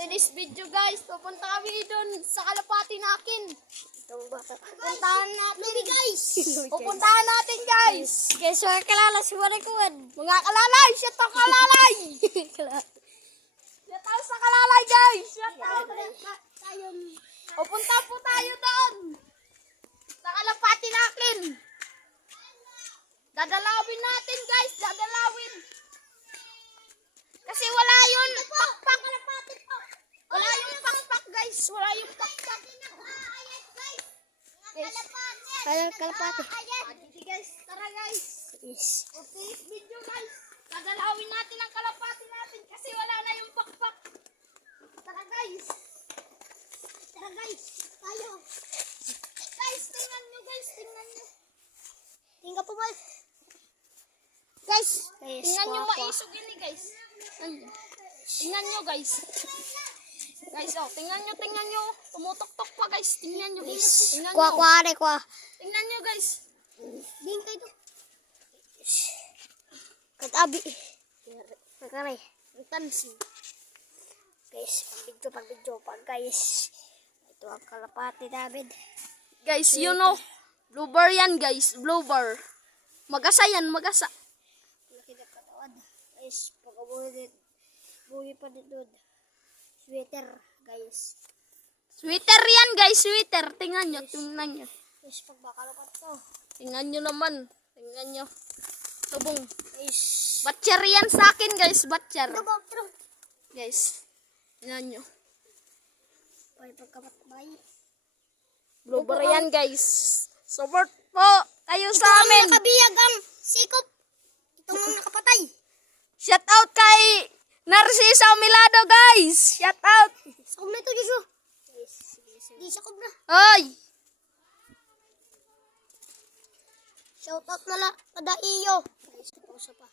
Today's video guys, pupunta kami doon sa kalapati natin. Pupuntahan natin guys. Pupuntahan natin guys. Guys, mga kalala, si Marikuan. Mga kalalay, shut up kalalay. Shut up sa kalalay guys. Shut up. Pupunta po tayo doon. Sa kalapati natin. Dadalawin natin guys, dadalawin. Kasi wala yun pakpak. Wala yung pakpak guys, wala yung pakpak. Kalapati. Guys, tara guys. Yes. Okay, video guys. Dadalawin natin ang kalapati natin kasi wala na yung pakpak. Tara guys. Tara guys, tayo. Guys, tingnan nyo guys, tingnan nyo. Tingnan po ba? Guys, Guys, tingnan nyo kuha. maisog ini guys. Tingnan nyo guys. Guys, oh, tingnan nyo. Tumutok-tok pa guys. Tingnan nyo guys. Tingnan nyo. Kuha. Tingnan nyo guys. Ding kayo. Katabi. Pagkaray. Tansi. Guys, pag-video pa guys. Ito ang kalapati namin. Guys, you know, bloober yan guys. Bloober. Magasa yan, magasa. Laki na katawan. Guys, pag-buhi pa dito. Sweater, guys. Sweater yan guys, sweater. Tingnan nyo, tingnan nyo. Guys, pag bakalapat to. Tingnan nyo naman. Tingnan nyo. Tubong. Guys. Batcher yan sa akin guys, batcher. Pero. Guys, tingnan nyo. Pagkamatbay. Bloober yan guys. Support po kayo sa amin. Nakabiyag ang sikop. Ito ang nakapatay. Shout out kay Narcisa Milado guys. Shout out. Sakop na ito, Joshua. Guys, di sakop na. Hoy. Shout out na lang kada iyo. Guys, tapos pa.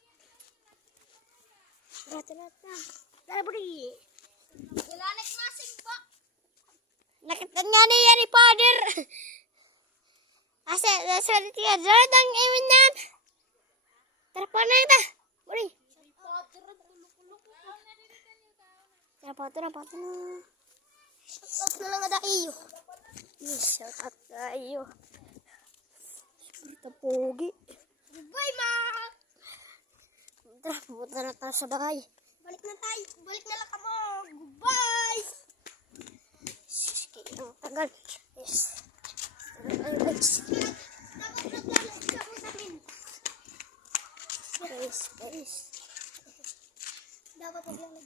Tara. Tara, budi. Gilanik masing po. Nakita niya niya ni Father. Nasa tiya. Daradang imin yan. Tara pa na ito. Budi. Tara pa na. Shout out na lang kada iyo. Yes, shout out kada iyo. Ito pogi. Bye ma. Tara, pupunta na tayo sa bahay. Balik na lang kamo. Goodbye. Sige, ang tagal. Yes. Guys. Dapat maglalag.